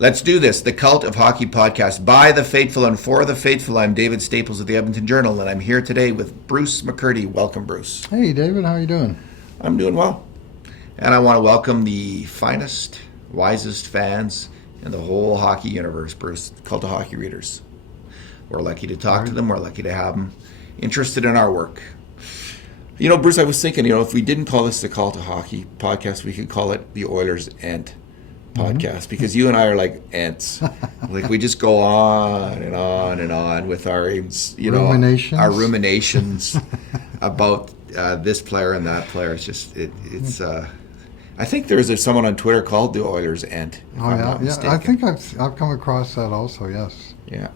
Let's do this. The Cult of Hockey podcast by the faithful and for the faithful. I'm David Staples of the Edmonton Journal, and I'm here today with Bruce McCurdy. Welcome, Bruce. Hey, David. How are you doing? I'm doing well. And I want to welcome the finest, wisest fans in the whole hockey universe, Bruce, Cult of Hockey readers. We're lucky to talk to them. We're lucky to have them interested in our work. You know, Bruce, I was thinking, if we didn't call this the Cult of Hockey podcast, we could call it the Oilers Ent podcast, because you and I are like ants. Like, we just go on and on and on with our, our ruminations about this player and that player. It's just, I think there's someone on Twitter called the Oilers Ent. I think I've come across that also, yes. Yeah.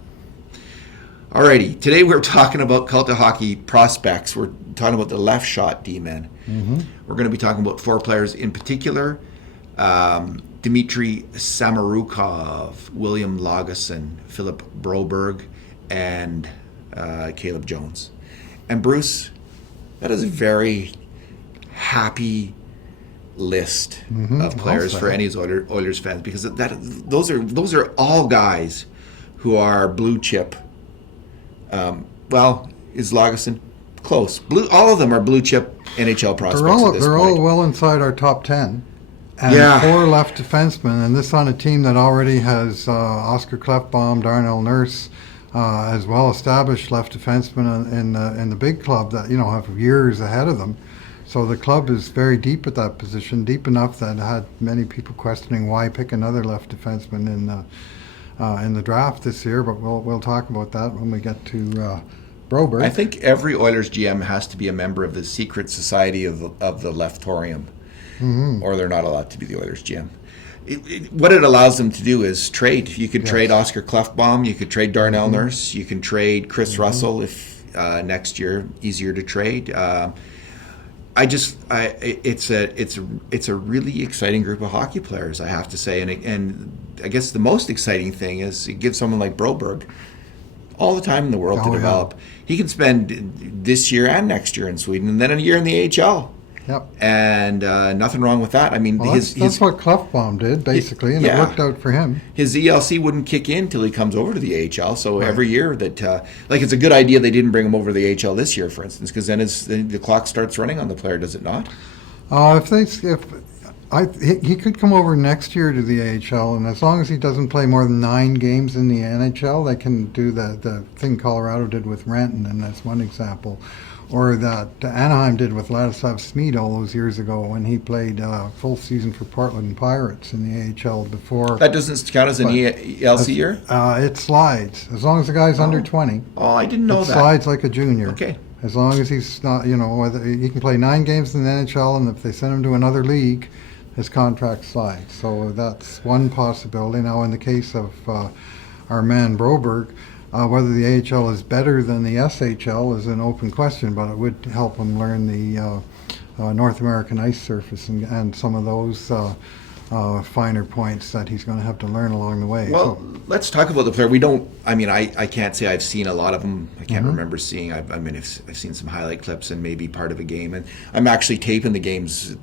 Alrighty, today we're talking about Cult of Hockey prospects. We're talking about the left shot D-men. We're going to be talking about four players in particular. Dmitri Samorukov, William Lagesson, Philip Broberg, and Caleb Jones. And Bruce, that is a very happy list of players for any Oilers fans, because those are all guys who are blue chip. Is Lagesson close? All of them are blue chip NHL prospects. They're all well inside our top 10. And four left defensemen, and this on a team that already has Oscar Klefbom, Darnell Nurse, as well established left defensemen in the big club that have years ahead of them. So the club is very deep at that position, deep enough that had many people questioning why pick another left defenseman in the draft this year. But we'll talk about that when we get to Broberg. I think every Oilers GM has to be a member of the secret society of the Leftorium. Or they're not allowed to be the Oilers GM. What it allows them to do is trade. You could trade Oscar Klefbom. You could trade Darnell Nurse. You can trade Chris Russell if next year easier to trade. It's a really exciting group of hockey players, I have to say, and I guess the most exciting thing is it gives someone like Broberg all the time in the world to develop. He can spend this year and next year in Sweden, and then a year in the AHL. Yep. And nothing wrong with that. I mean, that's what Klefbom did, basically, and it worked out for him. His ELC wouldn't kick in till he comes over to the AHL, so every year that, it's a good idea they didn't bring him over to the AHL this year, for instance, because then the clock starts running on the player, does it not? He could come over next year to the AHL, and as long as he doesn't play more than 9 games in the NHL, they can do the thing Colorado did with Renton, and that's one example. Or that Anaheim did with Ladislav Smid all those years ago when he played full season for Portland Pirates in the AHL before. That doesn't count as an ELC year? It slides. As long as the guy's under 20. Oh, I didn't know that. It slides like a junior. Okay. As long as he's not, whether he can play 9 games in the NHL, and if they send him to another league, his contract slides. So that's one possibility. Now, in the case of our man Broberg, whether the AHL is better than the SHL is an open question, but it would help him learn the North American ice surface and some of those finer points that he's going to have to learn along the way. Well, let's talk about the player. I can't say I've seen a lot of them. I can't remember seeing. I've seen some highlight clips and maybe part of a game. And I'm actually taping the games.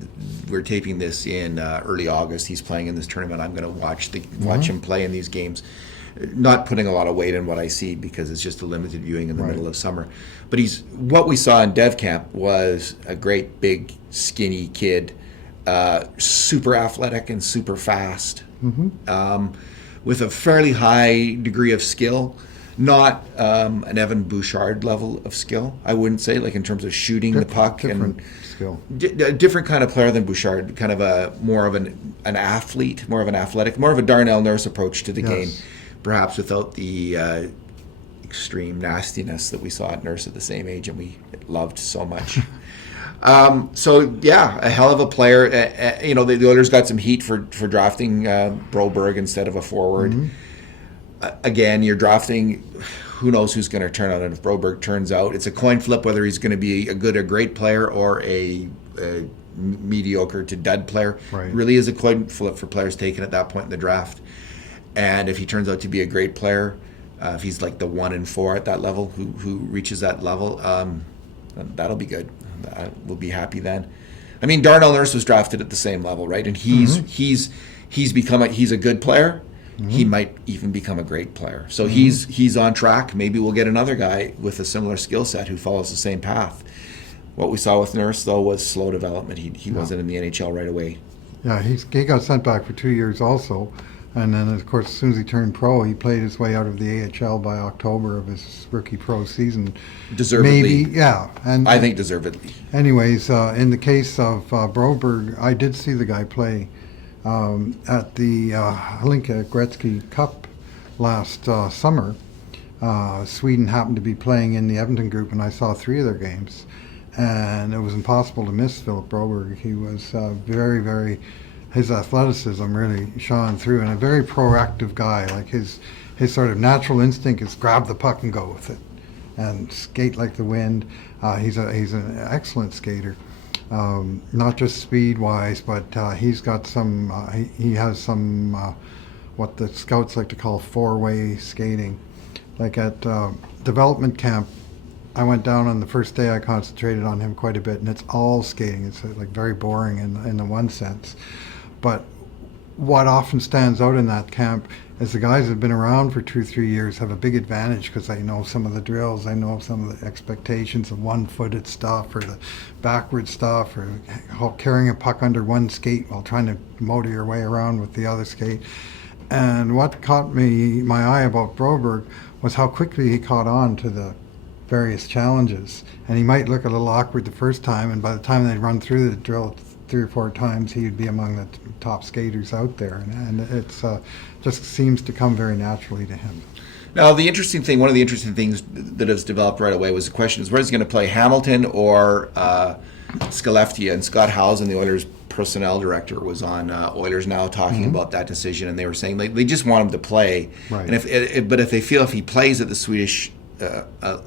We're taping this in early August. He's playing in this tournament. I'm going to watch him play in these games. Not putting a lot of weight in what I see because it's just a limited viewing in the middle of summer. But what we saw in Dev Camp was a great big skinny kid, super athletic and super fast, with a fairly high degree of skill. Not an Evan Bouchard level of skill, I wouldn't say, like in terms of shooting the puck. Different skill. A different kind of player than Bouchard, kind of more of an athlete, more of an athletic, more of a Darnell Nurse approach to the game. Perhaps without the extreme nastiness that we saw at Nurse at the same age and we loved so much. A hell of a player. The Oilers got some heat for drafting Broberg instead of a forward. Again, you're drafting, who knows who's going to turn out. And if Broberg turns out, it's a coin flip whether he's going to be a great player or a mediocre to dud player. Right. Really is a coin flip for players taken at that point in the draft. And if he turns out to be a great player, if he's like the 1 and 4 at that level, who reaches that level, that'll be good. We'll be happy then. I mean, Darnell Nurse was drafted at the same level, right? And he's a good player. he might even become a great player. So he's on track. Maybe we'll get another guy with a similar skill set who follows the same path. What we saw with Nurse, though, was slow development. He wasn't in the NHL right away. Yeah, he got sent back for 2 years also. And then, of course, as soon as he turned pro, he played his way out of the AHL by October of his rookie pro season. Deservedly. Maybe, yeah. And I think deservedly. anyways, in the case of Broberg, I did see the guy play at the Hlinka Gretzky Cup last summer. Sweden happened to be playing in the Edmonton group, and I saw 3 of their games. And it was impossible to miss Philip Broberg. He was very, very... His athleticism really shone through, and a very proactive guy. Like his sort of natural instinct is grab the puck and go with it, and skate like the wind. He's an excellent skater, not just speed wise, but he's got some. He has some what the scouts like to call 4-way skating. Like at development camp, I went down on the first day. I concentrated on him quite a bit, and it's all skating. It's like very boring in the one sense. But what often stands out in that camp is the guys that have been around for 2 or 3 years have a big advantage because they know some of the drills, they know some of the expectations of one-footed stuff or the backward stuff or carrying a puck under one skate while trying to motor your way around with the other skate. And what caught my eye about Broberg was how quickly he caught on to the various challenges. And he might look a little awkward the first time, and by the time they run through the drill 3 or 4 times, he'd be among the top skaters out there, and it's just seems to come very naturally to him. Now, one of the interesting things that has developed right away was the question is where he's going to play, Hamilton or Skellefteå. And Scott Housen, the Oilers personnel director, was on Oilers Now talking about that decision, and they were saying they just want him to play. Right. And but if they feel if he plays at the Swedish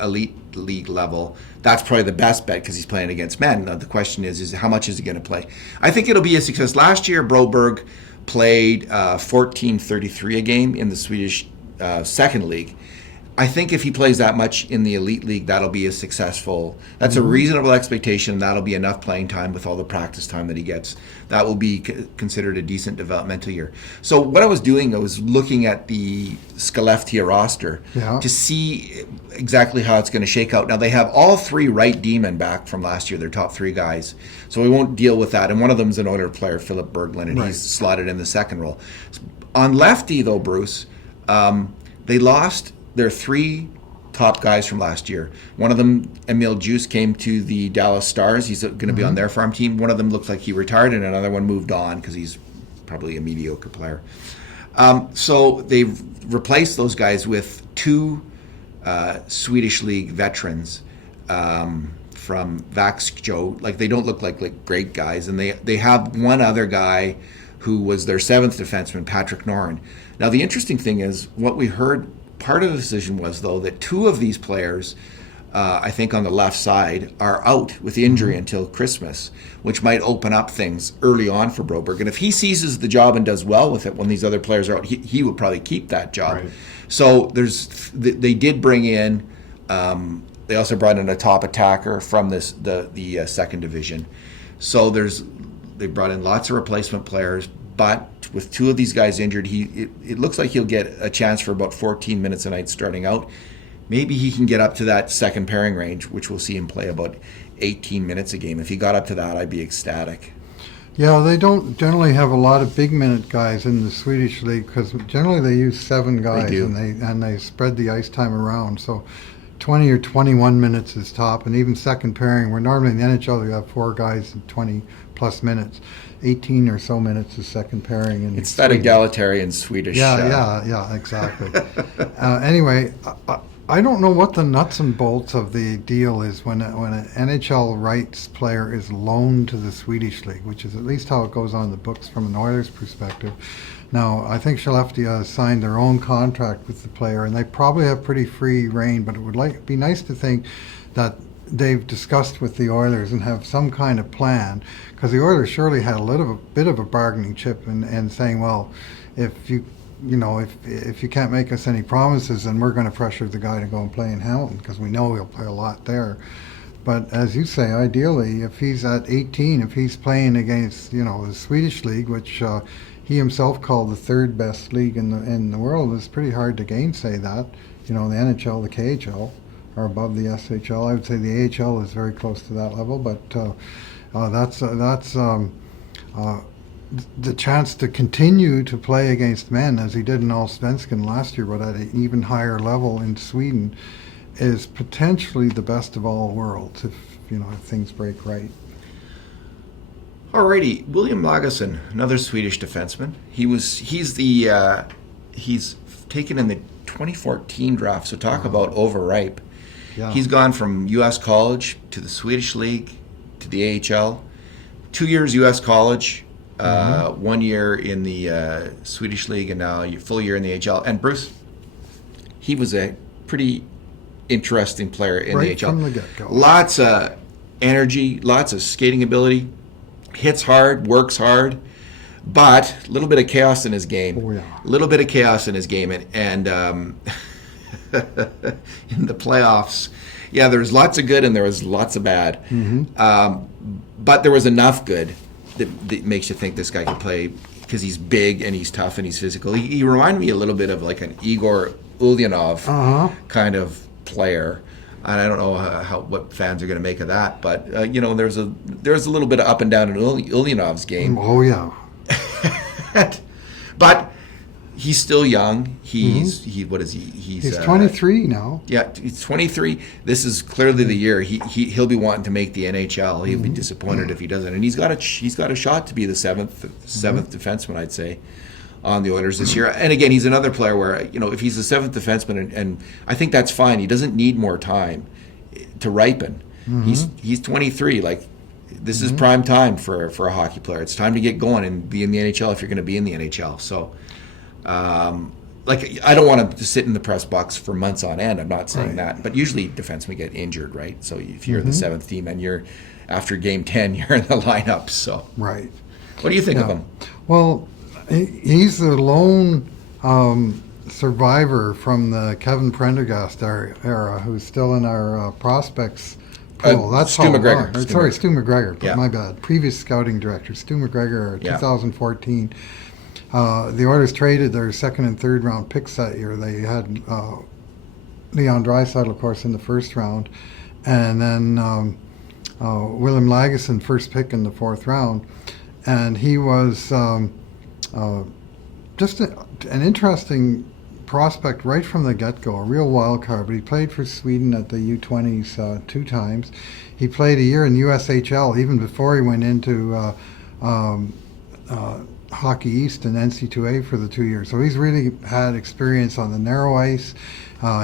elite league level, that's probably the best bet because he's playing against men. Now, the question is how much is he going to play? I think it'll be a success. Last year, Broberg played 14.33 a game in the Swedish second league. I think if he plays that much in the elite league, that'll be that's a reasonable expectation. That'll be enough playing time with all the practice time that he gets. That will be considered a decent developmental year. So what I was doing, I was looking at the Skellefteå roster to see exactly how it's going to shake out. Now, they have all 3 right D-men back from last year, their top 3 guys. So we won't deal with that. And one of them is an Oiler player, Philip Berglund, and he's slotted in the second role. On lefty, though, Bruce, they lost their 3 top guys from last year. One of them, Emil Juice, came to the Dallas Stars. He's going to be on their farm team. One of them looks like he retired, and another one moved on because he's probably a mediocre player. So they've replaced those guys with 2 Swedish League veterans from Vaxjo. Like, they don't look like great guys, and they have one other guy who was their 7th defenseman, Patrick Noren. Now, the interesting thing is what we heard. Part of the decision was, though, that 2 of these players, I think on the left side, are out with injury until Christmas, which might open up things early on for Broberg. And if he seizes the job and does well with it when these other players are out, he would probably keep that job. Right. So they did bring in, they also brought in a top attacker from the second division. So they brought in lots of replacement players, but with 2 of these guys injured, it looks like he'll get a chance for about 14 minutes a night starting out. Maybe he can get up to that second pairing range, which we'll see him play about 18 minutes a game. If he got up to that, I'd be ecstatic. Yeah, they don't generally have a lot of big minute guys in the Swedish league because generally they use 7 guys and they spread the ice time around. So 20 or 21 minutes is top, and even second pairing, where normally in the NHL you have 4 guys in 20 plus minutes. 18 or so minutes is second pairing. It's that egalitarian Swedish. Yeah, exactly. Anyway, I don't know what the nuts and bolts of the deal is when an NHL rights player is loaned to the Swedish league, which is at least how it goes on the books from an Oilers perspective. Now, I think Skellefteå has signed their own contract with the player, and they probably have pretty free reign, but it would be nice to think that they've discussed with the Oilers and have some kind of plan, because the Oilers surely had a bit of a bargaining chip in saying, well, if you can't make us any promises, then we're going to pressure the guy to go and play in Hamilton because we know he'll play a lot there. But as you say, ideally, if he's at 18, if he's playing against the Swedish league, which he himself called the third best league in the world. It's pretty hard to gainsay that. The NHL, the KHL are above the SHL. I would say the AHL is very close to that level, but that's the chance to continue to play against men as he did in Allsvenskan last year, but at an even higher level in Sweden, is potentially the best of all worlds if things break right. Alrighty, William Lagesson, another Swedish defenseman. He's taken in the 2014 draft. So talk about overripe. Yeah. He's gone from U.S. college to the Swedish league to the AHL. 2 years U.S. college, 1 year in the Swedish league, and now a full year in the AHL. And Bruce, he was a pretty interesting player in the AHL. Right from the get-go. Lots of energy, lots of skating ability. Hits hard, works hard, but a little bit of chaos in his game. Oh, yeah. A little bit of chaos in his game. And in the playoffs, yeah, there was lots of good and there was lots of bad. But there was enough good that makes you think this guy can play because he's big and he's tough and he's physical. He reminded me a little bit of like an Igor Ulyanov kind of player. And I don't know what fans are going to make of that, but there's a little bit of up and down in Ulyanov's game. Oh yeah, but he's still young. He's 23 now. Yeah, he's 23. This is clearly the year he'll be wanting to make the NHL. He'll be disappointed if he doesn't. And he's got a shot to be the seventh defenseman, I'd say, on the Oilers this year. And again, he's another player where, if he's the seventh defenseman, and I think that's fine. He doesn't need more time to ripen. He's 23. Like, this is prime time for a hockey player. It's time to get going and be in the NHL if you're going to be in the NHL. So, I don't want him to sit in the press box for months on end. I'm not saying that. But usually defensemen get injured, right? So if you're the seventh team and you're, after game 10, you're in the lineup. So, right. What do you think of him? Well, he's the lone survivor from the Kevin Prendergast era who's still in our prospects pool. That's Stu how McGregor. Stu McGregor. Yeah. My bad. Previous scouting director, Stu McGregor, Yeah. 2014. The Oilers traded their second and third round picks that year. They had Leon Draisaitl, of course, in the first round, and then William Lagesson, first pick in the fourth round. And he was just an interesting prospect right from the get-go, a real wild card. But he played for Sweden at the U20s 2 times. He played a year in USHL even before he went into Hockey East and NC2A for the 2 years. So he's really had experience on the narrow ice.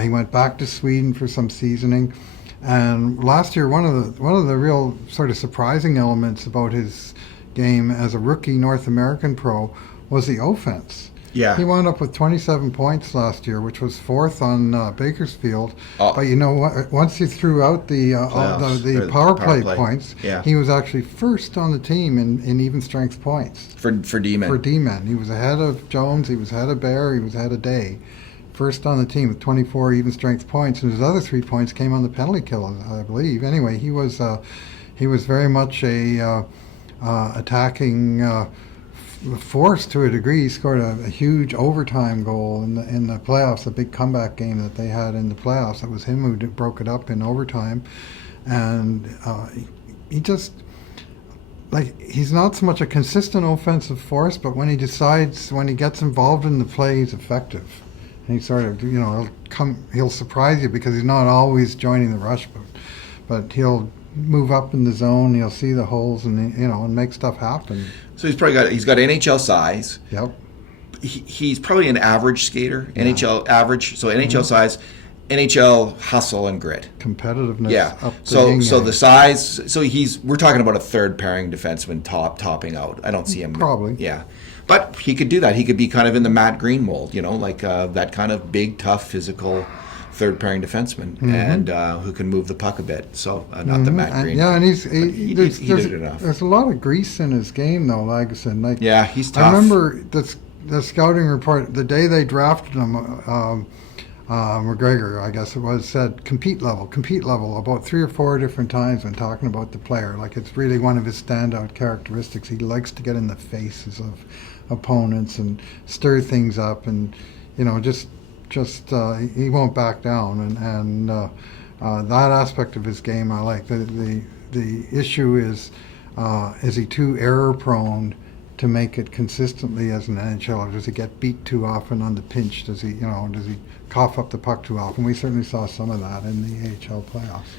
He went back to Sweden for some seasoning. And last year, one of the real sort of surprising elements about his game as a rookie North American pro was the offense. Yeah. He wound up with 27 points last year, which was fourth on Bakersfield. But you know what? Once you threw out the power play points, he was actually first on the team in even strength points. For D-men. For D-men. He was ahead of Jones, he was ahead of Bear, he was ahead of Day. First on the team with 24 even strength points, and his other 3 points came on the penalty kill, I believe. Anyway, he was very much a attacking force to a degree. He scored a huge overtime goal in the playoffs, a big comeback game that they had in the playoffs. It was him who broke it up in overtime, and he just, he's not so much a consistent offensive force, but when he gets involved in the play, he's effective. And he sort of, he'll surprise you because he's not always joining the rush, but he'll move up in the zone. He'll see the holes and and make stuff happen. So he's got NHL size. Yep. He's probably an average skater. Yeah. NHL average. So NHL size, NHL hustle and grit. Competitiveness. Yeah. So the size. So we're talking about a third pairing defenseman topping out. I don't see him. Probably. Yeah. But he could do that. He could be kind of in the Matt Green mold, that kind of big, tough, physical third pairing defenseman, and who can move the puck a bit. So not the Matt Green. And he did it enough. There's a lot of grease in his game, though, Lagesson. He's tough. I remember the scouting report the day they drafted him. McGregor, I guess it was, said compete level about 3 or 4 different times when talking about the player. It's really one of his standout characteristics. He likes to get in the faces opponents and stir things up, and just he won't back down, and that aspect of his game I like. The issue is he too error prone to make it consistently as an NHLer? Does he get beat too often on the pinch? Does he cough up the puck too often? We certainly saw some of that in the AHL playoffs.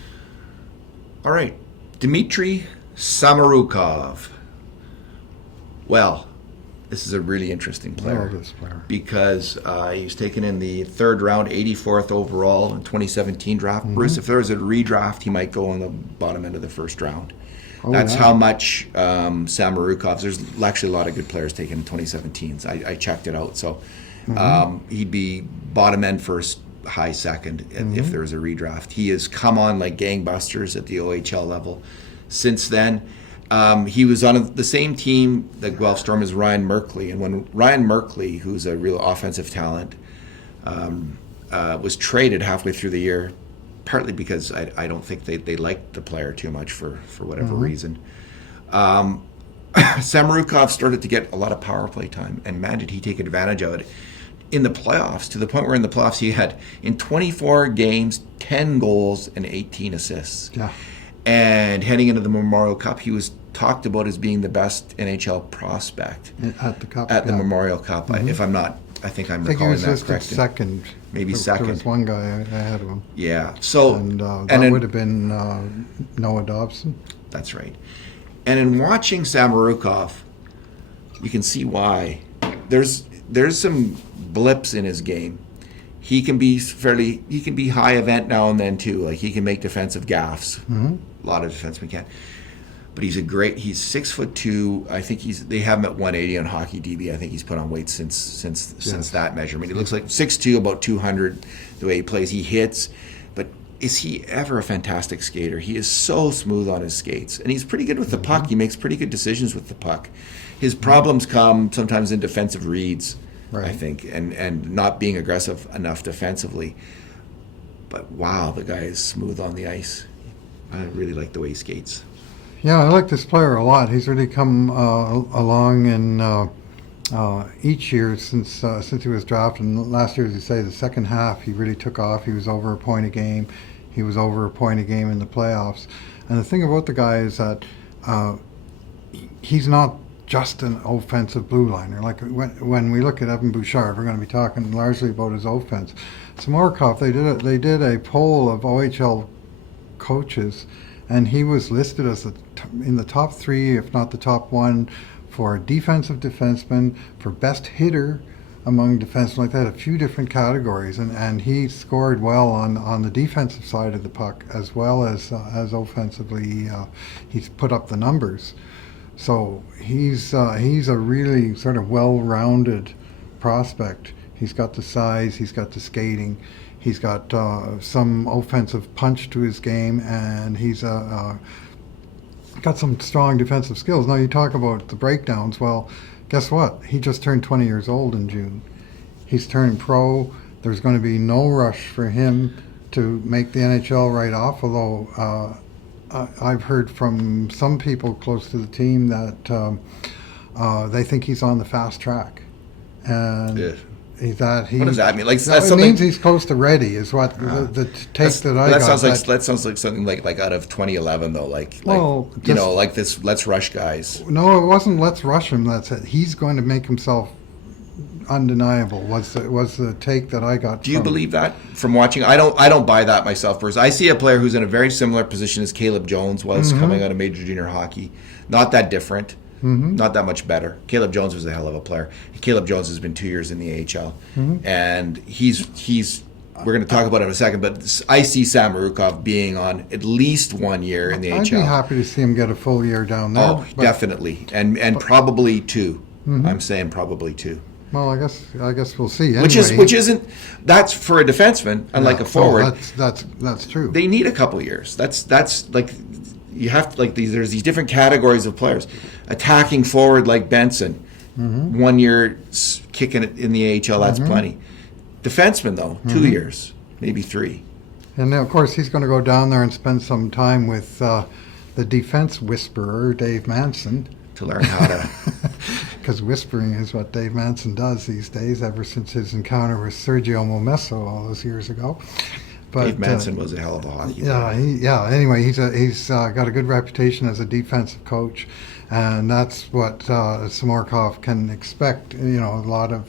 All right, Dmitri Samorukov. Well, this is a really interesting player. I love this player. Because he was taken in the third round, 84th overall in 2017 draft. Bruce, if there was a redraft, he might go in the bottom end of the first round. That's how much Samorukov. There's actually a lot of good players taken in 2017. So I checked it out. So he'd be bottom end first, high second if there was a redraft. He has come on like gangbusters at the OHL level since then. He was on the same team, the Guelph Storm, as Ryan Merkley. And when Ryan Merkley, who's a real offensive talent, was traded halfway through the year, partly because I don't think they liked the player too much for whatever reason. Samorukov started to get a lot of power play time, and man, did he take advantage of it in the playoffs, to the point where in the playoffs he had, in 24 games, 10 goals and 18 assists. Yeah. And heading into the Memorial Cup, he was talked about as being the best NHL prospect at the Cup. At the Memorial Cup. If I'm not, I think I'm recalling that correctly. I think he was listed second. Maybe second. There was one guy ahead of him. Yeah. So and that would have been Noah Dobson. That's right. And in watching Samorukov, you can see why. There's some blips in his game. He can be high event now and then too. Like, he can make defensive gaffes. A lot of defensemen can. But he's 6'2". I think they have him at 180 on Hockey DB. I think he's put on weight since that measurement. He looks like 6'2", about 200 the way he plays. He hits, but is he ever a fantastic skater? He is so smooth on his skates, and he's pretty good with the puck. He makes pretty good decisions with the puck. His problems come sometimes in defensive reads, right. I think, and not being aggressive enough defensively. But wow, the guy is smooth on the ice. I really like the way he skates. Yeah, I like this player a lot. He's really come along in each year since he was drafted. And last year, as you say, the second half, he really took off. He was over a point a game. He was over a point a game in the playoffs. And the thing about the guy is that he's not just an offensive blue liner. Like when we look at Evan Bouchard, we're going to be talking largely about his offense. Samorukov, they did a poll of OHL coaches, and he was listed as in the top 3, if not the top 1, for defensive defenseman, for best hitter among defensemen, like that, a few different categories, and he scored well on the defensive side of the puck as well as offensively. He's put up the numbers, so he's a really sort of well-rounded prospect. He's got the size, he's got the skating, he's got some offensive punch to his game, and he's got some strong defensive skills. Now, you talk about the breakdowns. Well, guess what? He just turned 20 years old in June. He's turning pro. There's going to be no rush for him to make the NHL right off, although I've heard from some people close to the team that they think he's on the fast track. And yeah. What does that mean? Like, that means he's close to ready, is what the take that I got. That sounds like something like out of 2011 though. Like this. Let's rush guys. No, it wasn't. Let's rush him. That's it. He's going to make himself undeniable. Was the take that I got. Do you believe that from watching? I don't buy that myself. First, I see a player who's in a very similar position as Caleb Jones was coming out of major junior hockey. Not that different. Not that much better. Caleb Jones was a hell of a player. Caleb Jones has been 2 years in the AHL, and he's. We're going to talk about it in a second, but I see Samorukov being on at least 1 year in the AHL. I'd be happy to see him get a full year down there. Oh, definitely, and probably 2. I'm saying probably 2. Well, I guess we'll see. Anyway, which isn't, that's for a defenseman, unlike a forward. That's true. They need a couple years. That's like. You have to, like, there's these different categories of players. Attacking forward like Benson, 1 year kicking it in the AHL, that's plenty. Defenseman though, 2 years, maybe 3. And of course he's going to go down there and spend some time with the defense whisperer Dave Manson to learn how to because whispering is what Dave Manson does these days, ever since his encounter with Sergio Momesso all those years ago. But Dave Manson was a hell of a hockey player. Anyway, he's got a good reputation as a defensive coach, and that's what Samorukov can expect. A lot of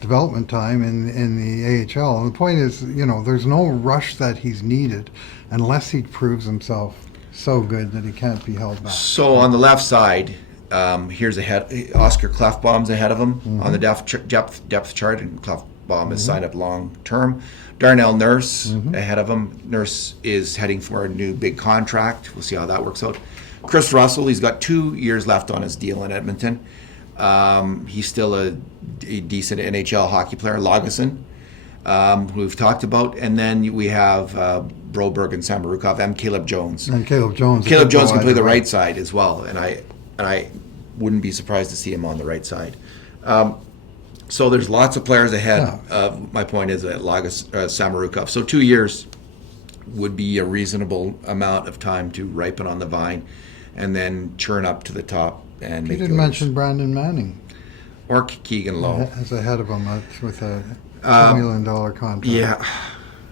development time in the AHL. And the point is, there's no rush that he's needed unless he proves himself so good that he can't be held back. So on the left side, here's Oscar Klefbom's ahead of him on the depth chart, and Klefbom is signed up long term. Darnell Nurse ahead of him. Nurse is heading for a new big contract. We'll see how that works out. Chris Russell, he's got 2 years left on his deal in Edmonton. He's still a decent NHL hockey player. Lagesson, who we've talked about. And then we have Broberg and Samorukov and Caleb Jones. And Caleb Jones. Caleb Jones can play the right side as well. And I wouldn't be surprised to see him on the right side. So there's lots of players ahead. My point is that Samorukov. So 2 years would be a reasonable amount of time to ripen on the vine and then churn up to the top. And you didn't mention Brandon Manning. Or Keegan Lowe. As ahead of him with a $2 million contract. Yeah,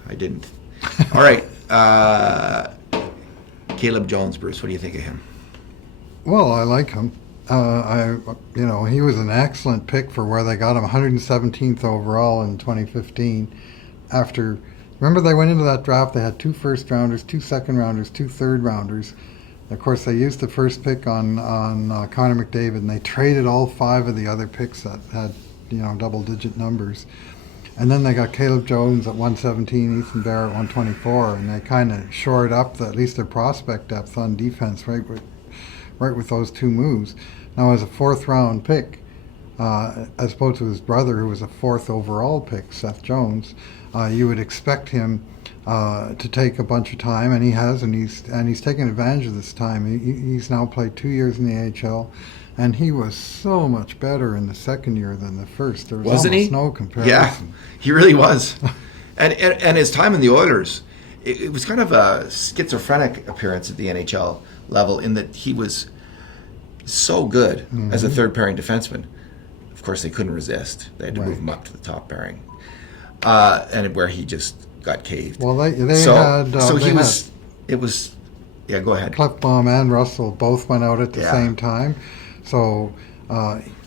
I didn't. All right. Caleb Jones, Bruce, what do you think of him? Well, I like him. He was an excellent pick for where they got him, 117th overall in 2015. Remember they went into that draft, they had 2 first-rounders, 2 second-rounders, 2 third-rounders. Of course, they used the first pick on Connor McDavid, and they traded all 5 of the other picks that had, double-digit numbers. And then they got Caleb Jones at 117, Ethan Bear at 124, and they kind of shored up at least their prospect depth on defense right with those 2 moves. Now, as a 4th-round pick, as opposed to his brother, who was a 4th overall pick, Seth Jones, you would expect him to take a bunch of time, and he has, and he's taken advantage of this time. He's now played 2 years in the AHL, and he was so much better in the second year than the first. There was Wasn't almost he? no comparison. Yeah, he really was. and his time in the Oilers, it was kind of a schizophrenic appearance at the NHL level in that he was so good as a third pairing defenseman. Of course, they couldn't resist. They had to move him up to the top pairing, and where he just got caved. Well, they It had was. Yeah, go ahead. Klefbom and Russell both went out at the same time, so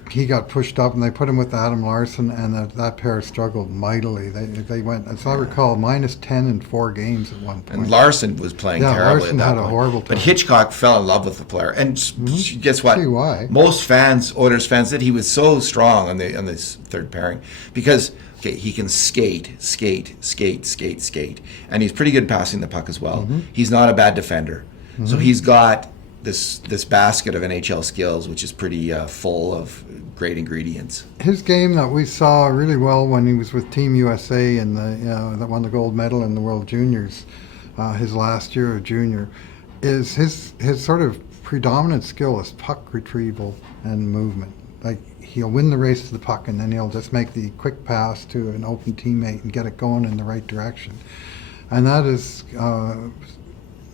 he got pushed up, and they put him with Adam Larson, and that pair struggled mightily. They went, as I recall, -10 in 4 games at one point. And Larson was playing terribly Larson at that had point. a horrible time. But Hitchcock fell in love with the player, and guess what? See why. Most fans, Oilers fans, said he was so strong on this third pairing because he can skate, and he's pretty good passing the puck as well. He's not a bad defender, so he's got this basket of NHL skills, which is pretty full of great ingredients. His game that we saw really well when he was with Team USA and that won the gold medal in the World Juniors, his last year of junior, is his sort of predominant skill is puck retrieval and movement. Like, he'll win the race to the puck, and then he'll just make the quick pass to an open teammate and get it going in the right direction. And that is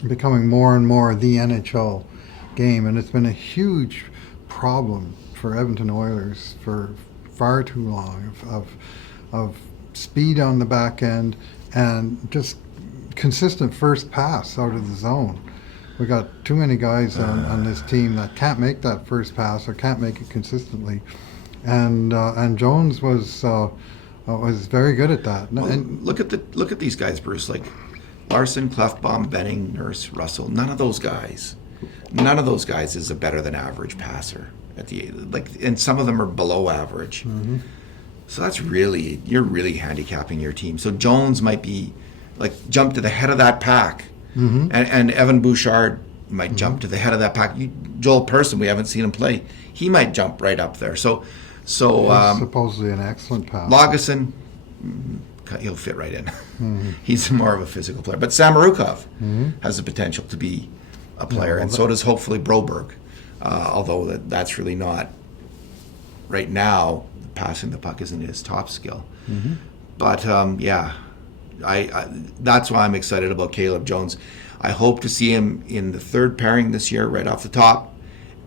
becoming more and more the NHL game, and it's been a huge problem for Edmonton Oilers for far too long of speed on the back end and just consistent first pass out of the zone. We got too many guys on this team that can't make that first pass or can't make it consistently, and Jones was very good at that. Well, and look at these guys, Bruce. Like Larson, Klefbom, Benning, Nurse, Russell. None of those guys is a better than average passer and some of them are below average. So you're really handicapping your team. So Jones might be jump to the head of that pack. And Evan Bouchard might jump to the head of that pack. Joel Person, we haven't seen him play. He might jump right up there. So he's supposedly an excellent passer. Lagesson, he'll fit right in. He's more of a physical player. But Samorukov has the potential to be a player, and so does hopefully Broberg. Although that's really not right now. Passing the puck isn't his top skill. But I that's why I'm excited about Caleb Jones. I hope to see him in the third pairing this year, right off the top,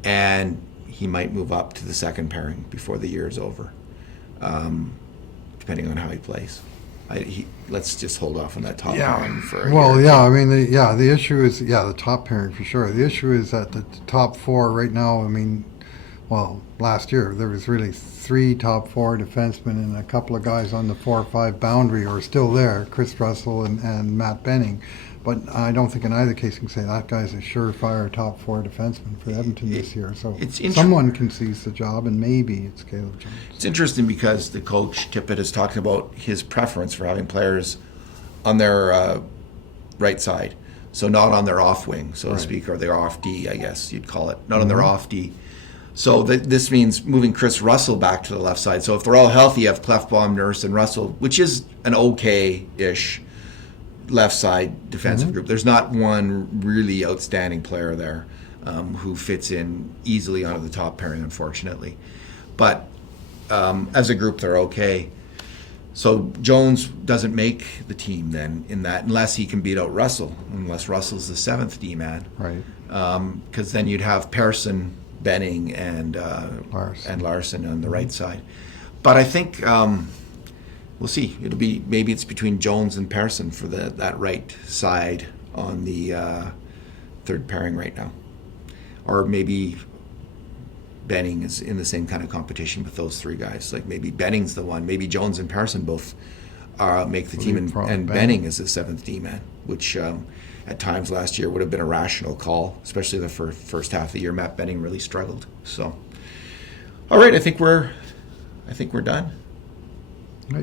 and he might move up to the second pairing before the year is over, depending on how he plays. Let's just hold off on that top pairing for a year. I mean, the issue is, the top pairing for sure. The issue is that the top four right now, I mean, last year there was really 3 top 4 defensemen and a couple of guys on the 4 or 5 boundary who are still there, Chris Russell and Matt Benning. But I don't think in either case you can say that guy's a surefire top 4 defenseman for Edmonton this year. So someone can seize the job, and maybe it's Caleb Jones. It's interesting because the coach, Tippett, is talking about his preference for having players on their right side. So not on their off wing, so to speak, or their off D, I guess you'd call it. Not on their off D. So this means moving Chris Russell back to the left side. So if they're all healthy, you have Clefbaum, Nurse, and Russell, which is an okay-ish left side defensive group. There's not one really outstanding player there who fits in easily onto the top pairing, unfortunately. But as a group, they're okay. So Jones doesn't make the team then in that, unless he can beat out Russell, unless Russell's the 7th D-man. Right. Because then you'd have Persson, Benning, and Larson on the right side. But I think we'll see. It'll be, maybe it's between Jones and Persson for that right side on the third pairing right now. Or maybe Benning is in the same kind of competition with those 3 guys. Like maybe Benning's the one. Maybe Jones and Persson both make the team, and Benning is the 7th D-man, which at times last year would have been a rational call, especially the first half of the year. Matt Benning really struggled. So, all right, I think we're done.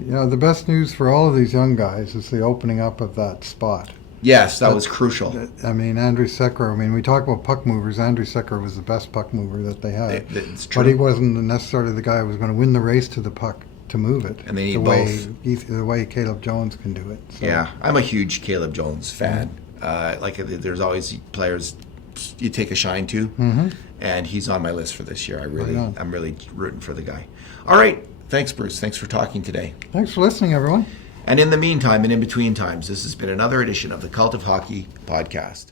Yeah, the best news for all of these young guys is the opening up of that spot. Yes, that was crucial. I mean, Andrei Sekera, we talk about puck movers. Andrei Sekera was the best puck mover that they had. It's true. But he wasn't necessarily the guy who was going to win the race to the puck to move it. And they need both. The way Caleb Jones can do it. So. Yeah, I'm a huge Caleb Jones fan. There's always players you take a shine to, and he's on my list for this year. I'm really rooting for the guy. All right. Thanks, Bruce. Thanks for talking today. Thanks for listening, everyone. And in the meantime and in between times, this has been another edition of the Cult of Hockey podcast.